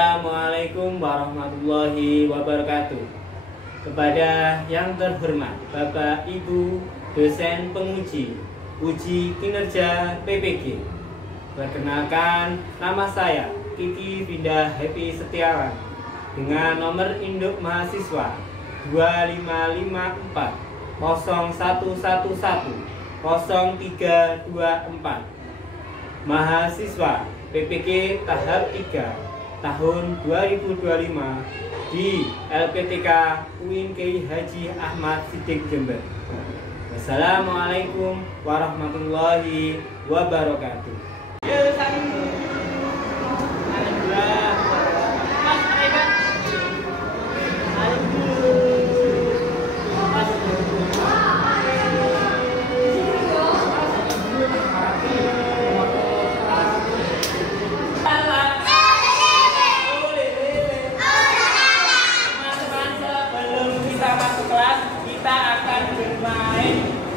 Assalamualaikum warahmatullahi wabarakatuh. Kepada yang terhormat Bapak Ibu dosen penguji uji kinerja PPG, perkenalkan nama saya Kiki Binda Happy Setiawan dengan nomor induk mahasiswa 2554 0111 0324, mahasiswa PPG tahap 3 tahun 2025 di LPTK UIN Kyai Haji Ahmad Siddiq Jember. Wassalamualaikum warahmatullahi wabarakatuh.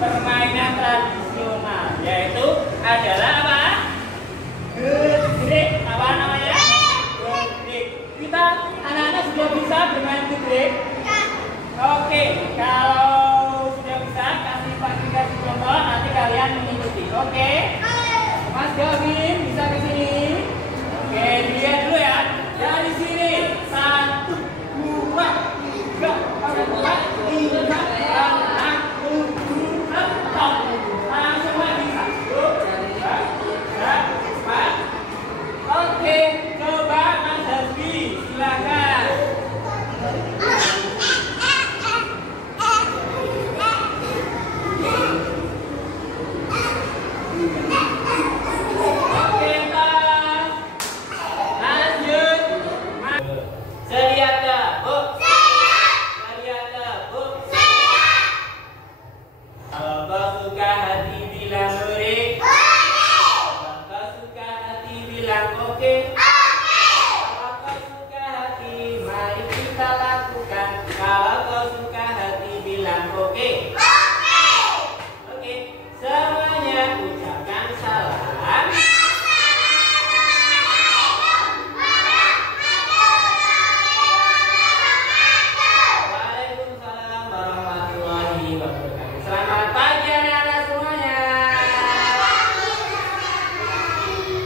Permainan tradisional, yaitu adalah apa? Gedrek. Apa namanya? Gedrek. Kita anak-anak sudah bisa bermain gedrek? Oke, kalau sudah bisa kasih kasih contoh, nanti kalian mengikuti. Oke? Mas Gavin bisa ke sini. Oke, dilihat dulu ya. Dari sini 1, 2, 3, 4, 5, 6, 7. Langsung lagi 1, 2, 3, 4. Oke, coba Mas Hasbi, silakan. Oke, Tas. Lanjut. Sedia, Bu? Sedia, Bu? Kalau kau suka hati bilang hore. Kalau kau suka hati bilang oke. Kalau kau suka hati mari kita lakukan. Kalau kau suka hati bilang oke. Oke, semuanya ucapkan salam. Waalaikumsalam warahmatullahi wabarakatuh. Selamat pagi anak-anak semuanya.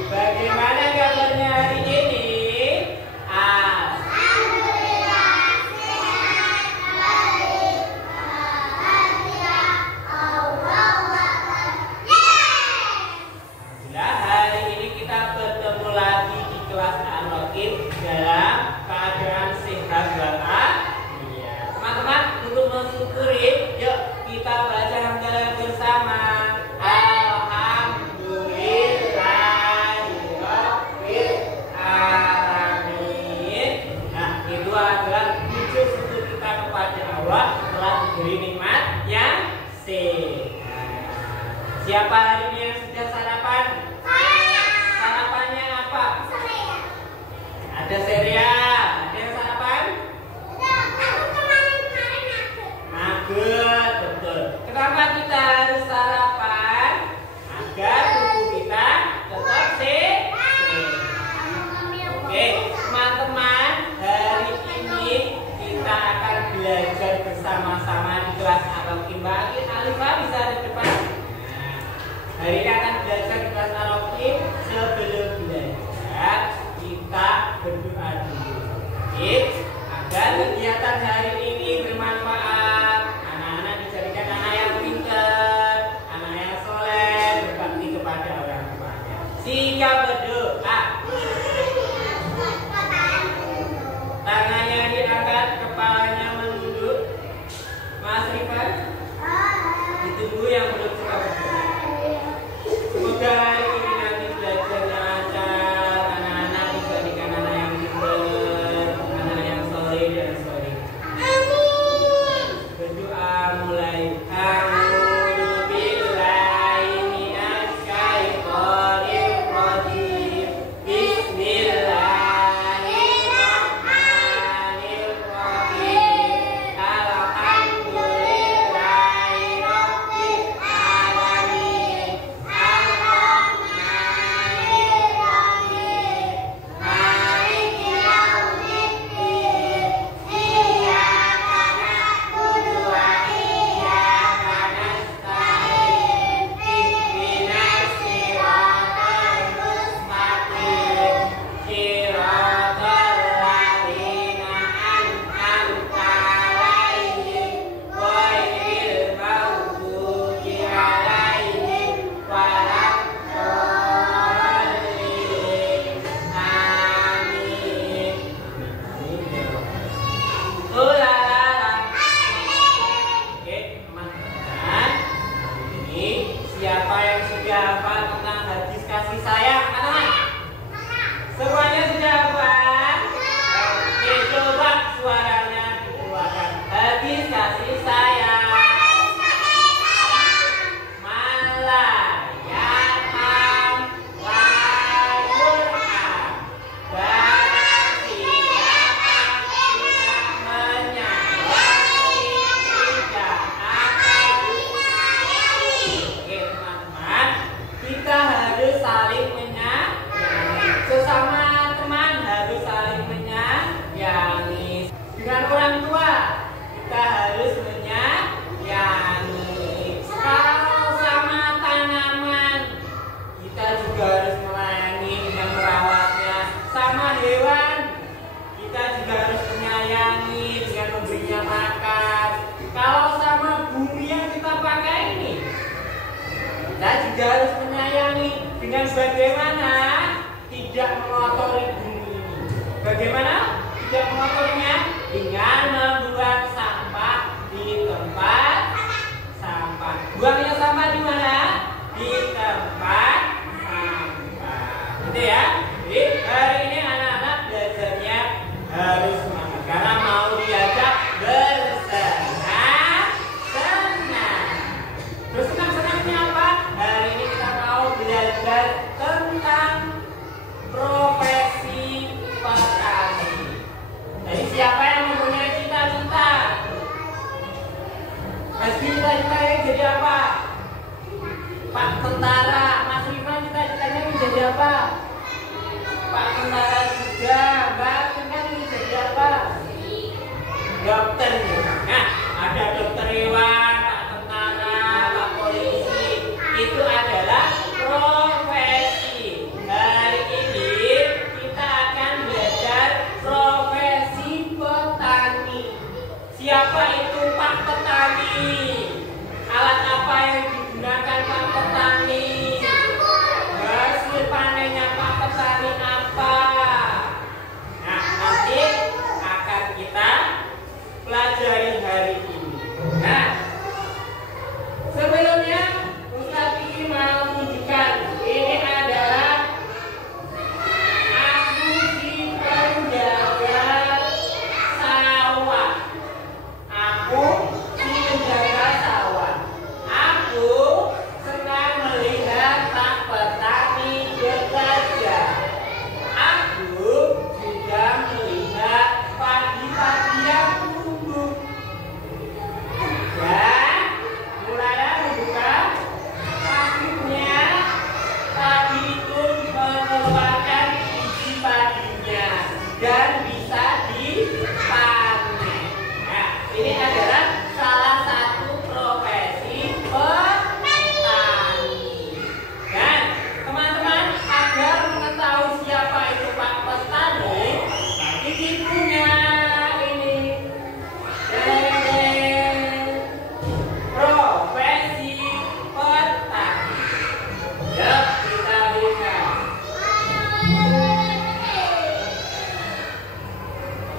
Bagaimana kabarnya hari ini? Alhamdulillah sehat, baik, bahagia, Allah Akbar. Alhamdulillah hari ini kita bertemu lagi di kelas An-Raqib dalam keadaan sehat walafiat. Teman-teman, untuk mensyukuri, yuk kita baca hamdalah bersama. Alhamdulillahirabbil alamin. Nah, itu adalah wujud syukur kita kepada Allah telah diberi nikmat yang sehat. Siapa hari ini yang sudah sarapan? Sarapannya apa? Ada cereal. Ada yang sarapan? Nugget, betul. Kenapa kita harus sarapan? Agar tubuh kita tetap sehat. Oke, teman-teman, hari ini kita akan belajar bersama-sama di kelas Al-Raqib. Alifah bisa di depan. Nah, hari ini akan belajar di kelas Al-Raqib. Sebelum belajar, kita berdoa dulu. Oke, agar kegiatan hari ini bermanfaat. Anak-anak dijadikan anak yang pintar, anak yang soleh, berbakti kepada orang tuanya. Sehingga berdoa. Tangannya diangkat, kepalanya menunduk. Mas Rifan, ditunggu yang belum suka berdoa. Semoga hari ini nanti belajarnya lancar, anak-anak dijadikan anak yang pintar, anak yang soleh dan soleh. Berdoa mulai. A'udzu billahi minasy syaithanir rajim. bagaimana tidak mengotori bumi ini? Bagaimana tidak mengotorinya? Dengan membuang sampah di tempat sampah. Buangnya sampah di mana? Di tempat sampah. Gitu ya. Jadi hari ini anak-anak belajarnya harus semangat karena mau diajak bersenang-senang. Terus senang-senangnya apa? Hari ini kita mau belajar tentang profesi petani. Jadi siapa yang mempunyai cita-cita? Pasti cita-cita jadi apa? Pak Tentara. Mas Rifan cita-citanya menjadi apa? Pak Tentara juga. Mbak Tengah ingin jadi apa? Dokter. Nah, ada dokter hewan, Pak Tentara, Pak Polisi. Itu adalah profesi. Hari ini kita akan belajar profesi petani. Siapa itu Pak Petani? Alat apa yang digunakan Pak Petani? Hasil panennya Pak Petani apa? Nah, nanti akan kita pelajari hari ini. Nah, sebelumnya Ustaz Fikri mau tunjukkan ini adalah aku si penjaga sawah. Aku si penjaga sawah. Aku senang melihat Pak Petani bekerja. Aku juga melihat padi-padi yang tumbuh. Dan mulai membuka paginya, padi itu mengeluarkan biji padinya dan bisa dipanen. Nah, ini adalah salah satu profesi petani. Dan teman-teman, agar mengetahui siapa itu Pak Petani, ini punya ini. Profesi petani. Yuk, kita lihat.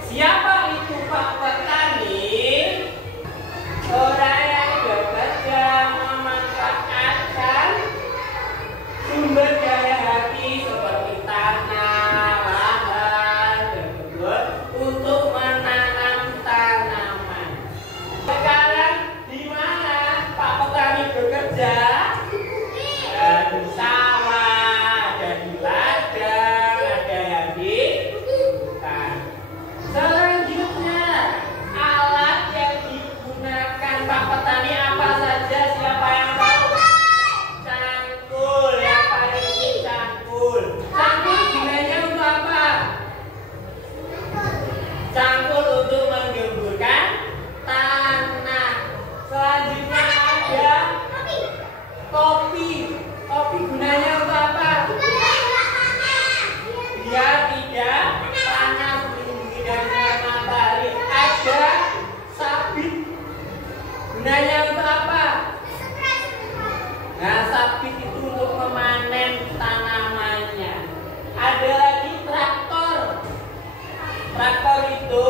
Siapa itu Pak Petani? Orang yang bekerja memanfaatkan sumber daya hati seperti tanah, lahan, dan kebun untuk menanam tanaman. Sekarang di mana Pak Petani bekerja? Ada di sawah, ada di ladang, ada yang di hutan. Selanjutnya, alat yang digunakan Pak Petani apa saja? Siapa yang tahu? Cangkul, yang paling ini cangkul. Cangkul gunanya untuk apa? Cangkul untuk menggemburkan tanah. Selanjutnya ada topi. Topi gunanya untuk apa? Biar tidak panas, melindungi dari sinar matahari. Ada sabit. Gunanya untuk apa? Nah, sabit itu untuk memanen tanamannya. Ada lagi traktor. Traktor itu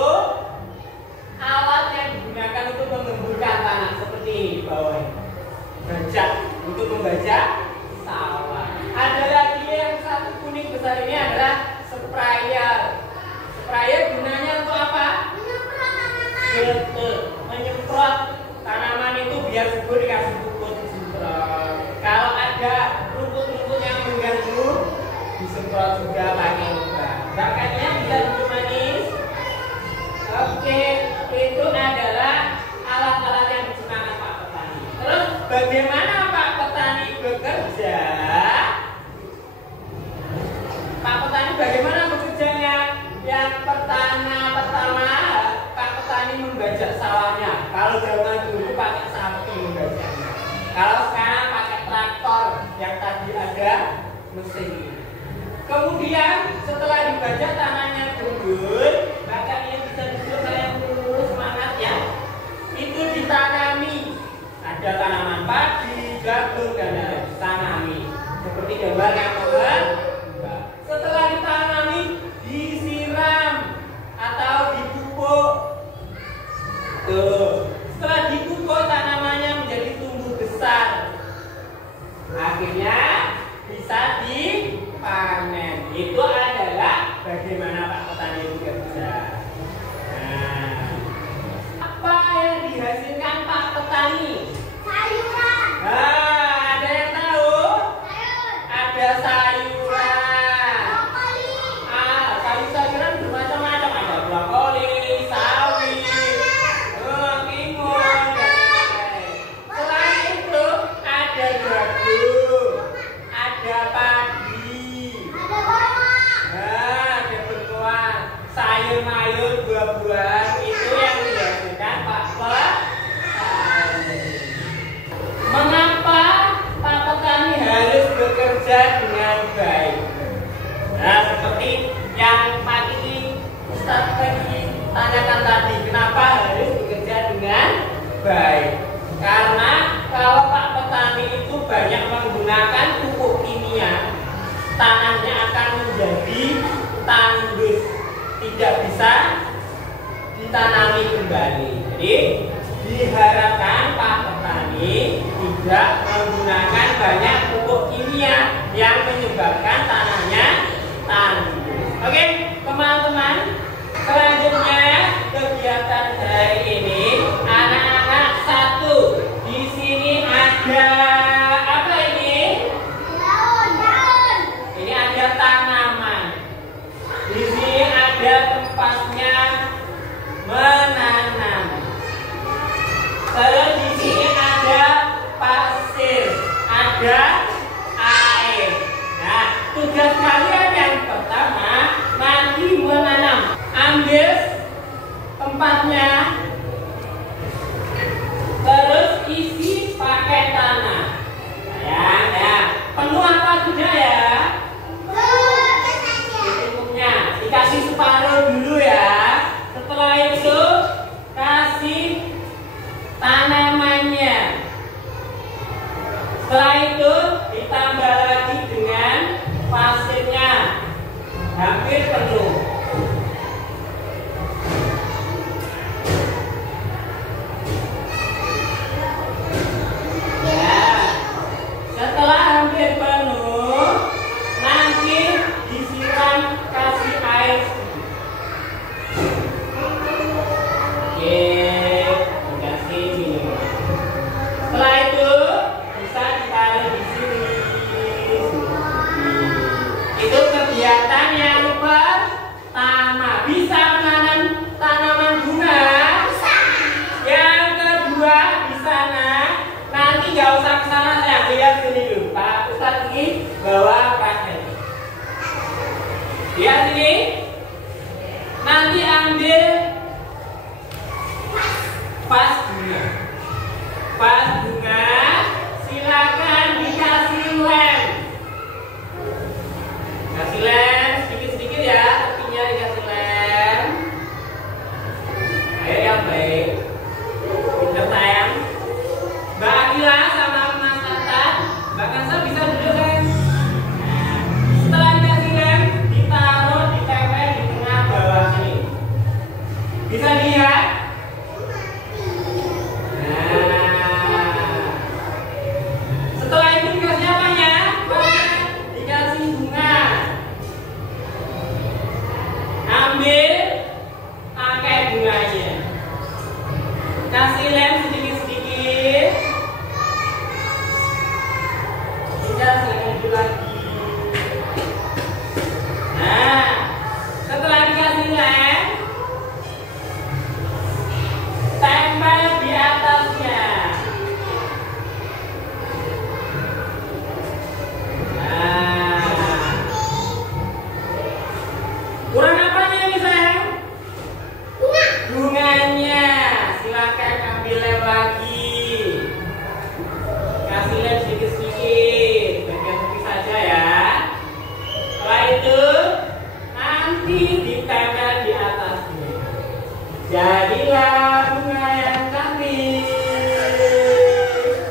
alat yang digunakan untuk mengemburkan tanah seperti di bawah ini. Bajak untuk membajak sawah. Ada lagi yang satu kuning besar ini adalah sprayer. Sprayer gunanya untuk apa? Betul, menyemprot tanaman itu biar subur, dikasih pupuk disemprot. Kalau ada rumput-rumput yang mengganggu, disemprot juga pakai juga. Bakatnya bisa duduk manis. Oke, itu adalah alat-alat yang digunakan Pak Petani. Terus bagaimana Pak Petani bekerja? Pak Petani bagaimana bekerjanya? Yang pertama Pak Petani membajak sawahnya. Kalau zaman dulu pakai sapi membajaknya. Kalau sekarang pakai traktor yang tadi ada mesin. Kemudian setelah dibajak tanahnya gembur, bakatnya bisa duduk kayak dulu, semangat ya. Itu ditanami. Ada tanaman padi, jagung dan lain-lain. Tanami. Seperti gambar yang sayur-mayur, buah-buahan itu yang dihasilkan Pak Petani. Mengapa Pak Petani harus bekerja dengan baik? Nah, seperti yang Pak Kiki strategi tanyakan tadi, kenapa harus bekerja dengan baik? Karena kalau Pak Petani itu banyak menggunakan pupuk kimia, tanahnya akan menjadi tandus, tidak bisa ditanami kembali. Jadi diharapkan Pak Petani tidak menggunakan banyak pupuk kimia yang menyebabkan tanahnya tandus. Oke, teman-teman, selanjutnya kegiatan hari ini anak-anak satu. Di sini ada apa ini? Daun. Ini ada tanaman. Di sini ada tempatnya menanam. Terus di sini ada pasir, ada air. Nah, tugas kalian yang pertama nanti menanam. Ambil tempatnya, terus isi pakai tanah. Ya, penuh apa tidak ya? Cukupnya dikasih separuh dulu ya. Setelah itu kasih tanamannya. Setelah itu ditambah lagi dengan pasirnya, hampir penuh. Setelah hampir penuh, nanti disiram kasih air. Oke, dikasih minum. Setelah itu bisa ditaruh di sini. Itu kegiatan yang pertama. Bisa menanam tanaman bunga. Yang kedua di sana. Nanti nggak usah ke sana, saya lihat sini dulu. Pak Ustadz ini bawa praktek. Lihat sini. Nanti ambil vas bunga. Vas bunga, silakan dikasih lem. Kasih lem sedikit-sedikit ya, tepinya dikasih lem. Ayo yang baik. Pinter sayang. Mbak Akila sama Mas Tata, Mbak Kansa bisa duduk kan? Nah, setelah dikasih lem, ditaruh di tempel di tengah bawah sini. Bisa dilihat? Nah, setelah itu dikasih apanya? Dikasih bunga. Ambil, pakai bunganya. Kasih lem sedikit-sedikit. Lagi. Nah, setelah dikasih lem, tempel di atasnya. Nah, kurang apanya ini sayang? Bunganya. Silakan ambil lem lagi. Kasih lem sedikit-sedikit. Setelah itu nanti ditempel di atasnya. Jadilah bunga yang cantik.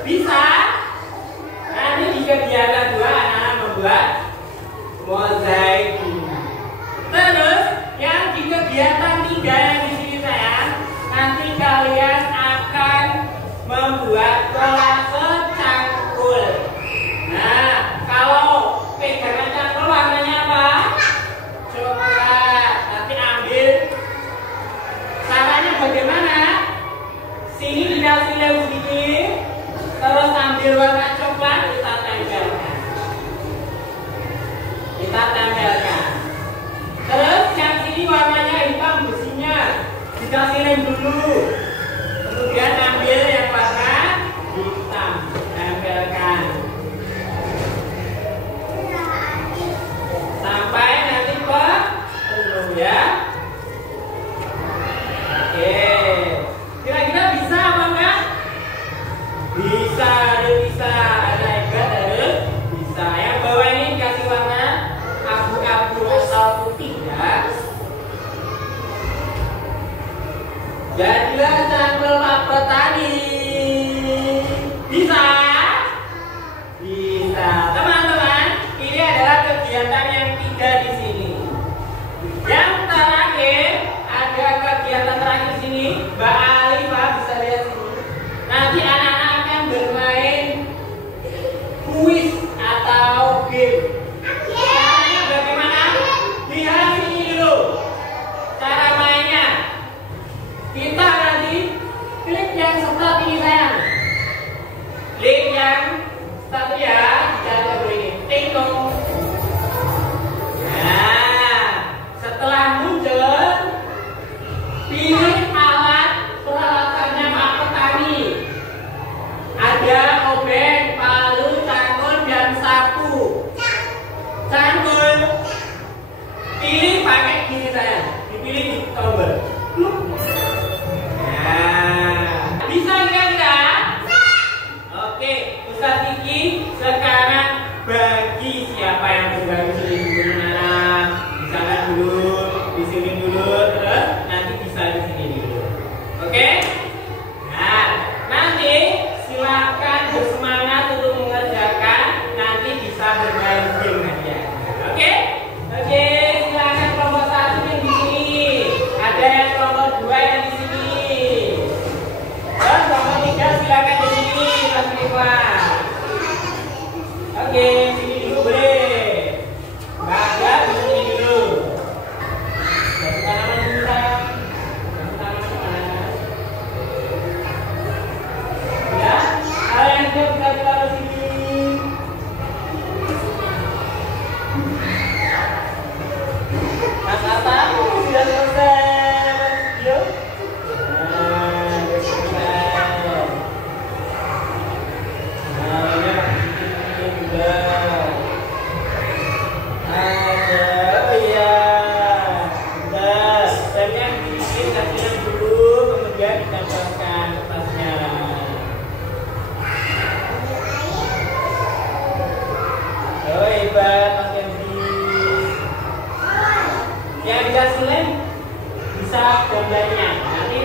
Bisa? Nanti di kegiatan 2 anak-anak membuat mozaik. Terus yang di kegiatan 3 yang di sini sayang, nanti kalian akan membuat kolase cangkul. Nah, kalau pegangan cangkul warnanya apa? Coklat. Nanti ambil. Caranya bagaimana? Sini dikasih lem sedikit, terus ambil warna coklat, kita tempelkan. Terus yang sini warnanya hitam besinya, dikasih lem dulu. Kemudian ambil yang warna hitam, tempelkan. Sampai nanti penuh ya. Jadilah cangkul Pak Petani. Bisa? Bisa. Teman-teman, ini adalah kegiatan yang 3 di sini. Yang terakhir, ada kegiatan terakhir di sini. Mbak Alifah bisa lihat sini. Nanti anak-anak akan bermain kuis atau game. Caranya bagaimana? Lihat sini dulu. Cara mainnya. Kita nanti klik yang start ini sayang. Klik yang start ya. Cara begini. Tingkong. Nah, setelah muncul, pilih alat peralatannya Pak Petani. Ada obeng, palu, cangkul, dan sapu. Cangkul. Pilih pakai gini sayang. Dipilih di tombol. Nah, bisa enggak? Oke, Ustaz Kiki sekarang bagi siapa yang berbagi sini dulu. Misalkan dulu, di sini dulu, terus nanti bisa di sini dulu. Oke? Nah, nanti silakan bersemangat untuk mengerjakan. Nanti bisa bermain game aja. Oke? Oke, silakan kelompok 1 yang di sini. Ada yang kelompok 2 yang di sini. Dan kelompok 3 silakan di sini, Mas Rifa. Oke, sini dulu boleh. Baga di sini dulu. Satu tanaman dulu sayang. Satu tanaman mana? Ya, kalian juga bisa ditaruh sini. Mas Atta sudah selesai video. Nah, sudah selesai. Nah, ini juga. Ada, oh iya. Bentar, remnya dibikin kasihan dulu, kemudian ditempelkan kertasnya. Oh hebat, Mas Yanti. Yang bisa sulit bisa gambarnya, nanti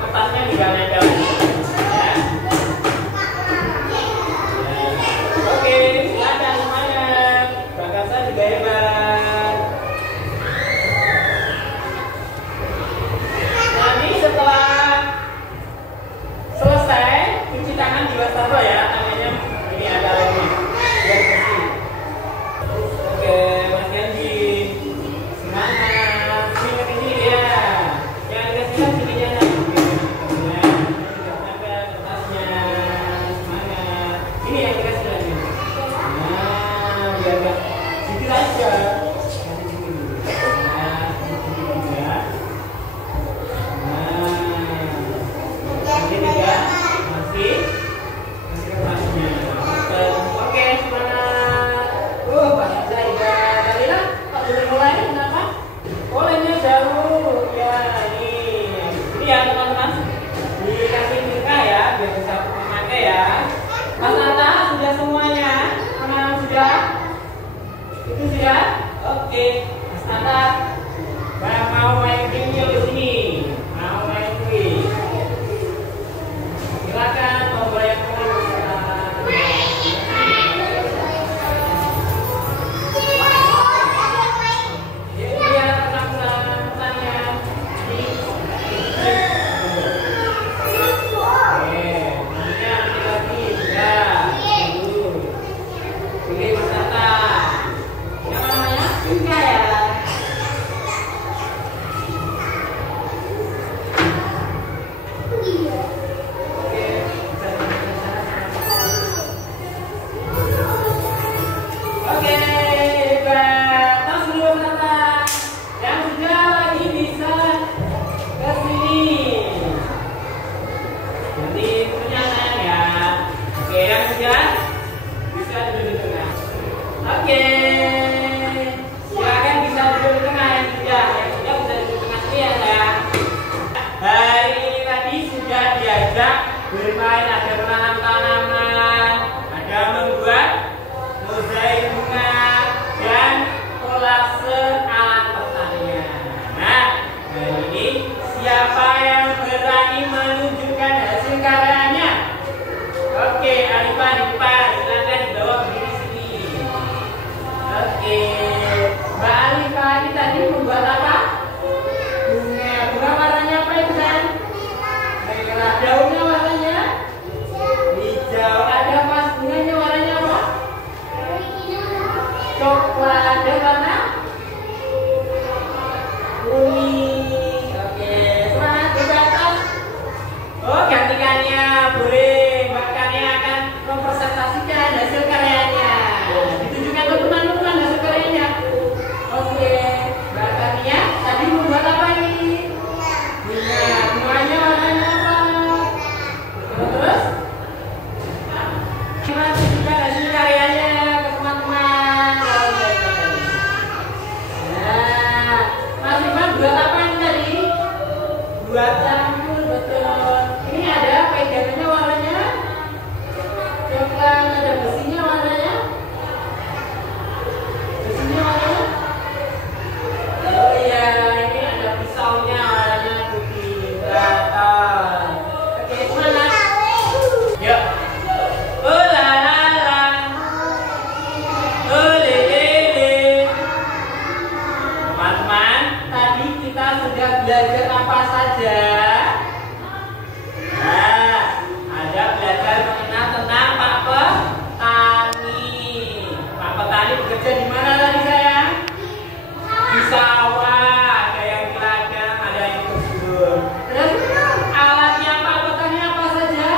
kertasnya juga nempel. Ya. Oke, silakan semangat. Bakasa juga hebat. Nanti setelah selesai cuci tangan di wastafel ya, tangannya ini ada lagi biar bersih. Oke, Mas Yanti semangat. Sini ke sini ya. Yang dikasih sini aja. Kertasnya semangat. Ini yang dikasih lagi. Nah, biar gak sedikit aja. Kasih sedikit dulu. Nah, sedikit juga. Nah, masih tiga. Masih kertasnya. Oke, semangat. Bahasa Iba. Dalila, Pak boleh mulai? Kenapa? Bolehnya jauh. Ya, ini ya teman-teman. Dikasih nikah ya, biar bisa memakai ya. Mas Atta sudah semuanya? Teman sudah? Itu sudah? Oke, Mas Atta. Mau main game yuk di sini. Mau main kuis. Silakan tombol yang perlu. Iya, pertanyaan. Pilih wisata. Yang namanya Inka ya. bermain, ada menanam tanaman, ada membuat mozaik bunga dan kolase alat pertanian. Nah, hari ini siapa yang berani Dua campur, betul. Ini ada pegangannya warnanya coklat, ada besinya warnanya. Besinya warnanya. Oh iya, ini ada pisaunya warnanya putih. Betul. Oke, semangat. Yuk. Oh la la la. Oh le le le. Teman-teman, tadi kita sudah belajar apa saja? Nah, ada belajar mengenal tentang Pak Petani. Pak Petani bekerja di mana tadi sayang? Di sawah. Ada yang di ladang, ada yang di kebun. Terus alatnya Pak Petani apa saja?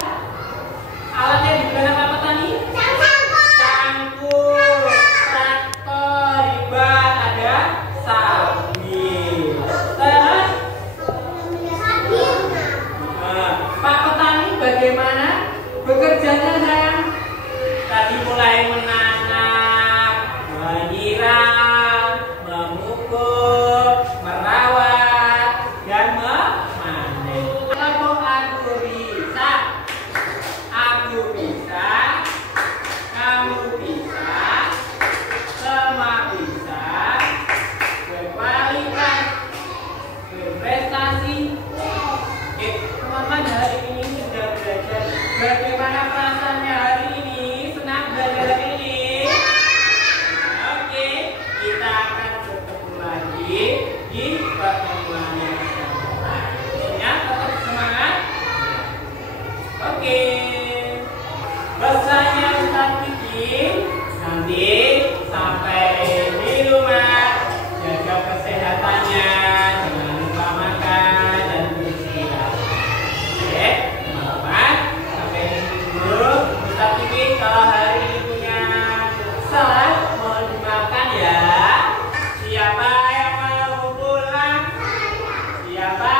Alat yang digunakan Pak Petani? Cangkul, traktor, ribat, ada sabit. Terus Pak Petani bagaimana bekerjanya sayang? Tadi mulai menanam, menyiram, memupuk, merawat, dan memanen. Kalau aku bisa, kamu bisa, semua bisa, berkualitas, berprestasi. Oke, teman-teman hari ini sudah belajar. Bagaimana perasaannya hari ini? Senang belajar hari ini? Oke, kita akan bertemu lagi di pertemuan yang akan datang. Ya, tetap semangat. Oke. Besarnya Ustaz Kiki, nanti sampai di rumah jaga kesehatannya, jangan lupa makan dan beristirahat. Oke, teman-teman, sampai di sini dulu. Ustaz Kiki kalau hari ini punya salah mohon dimaafkan ya. Siapa yang mau pulang? Siapa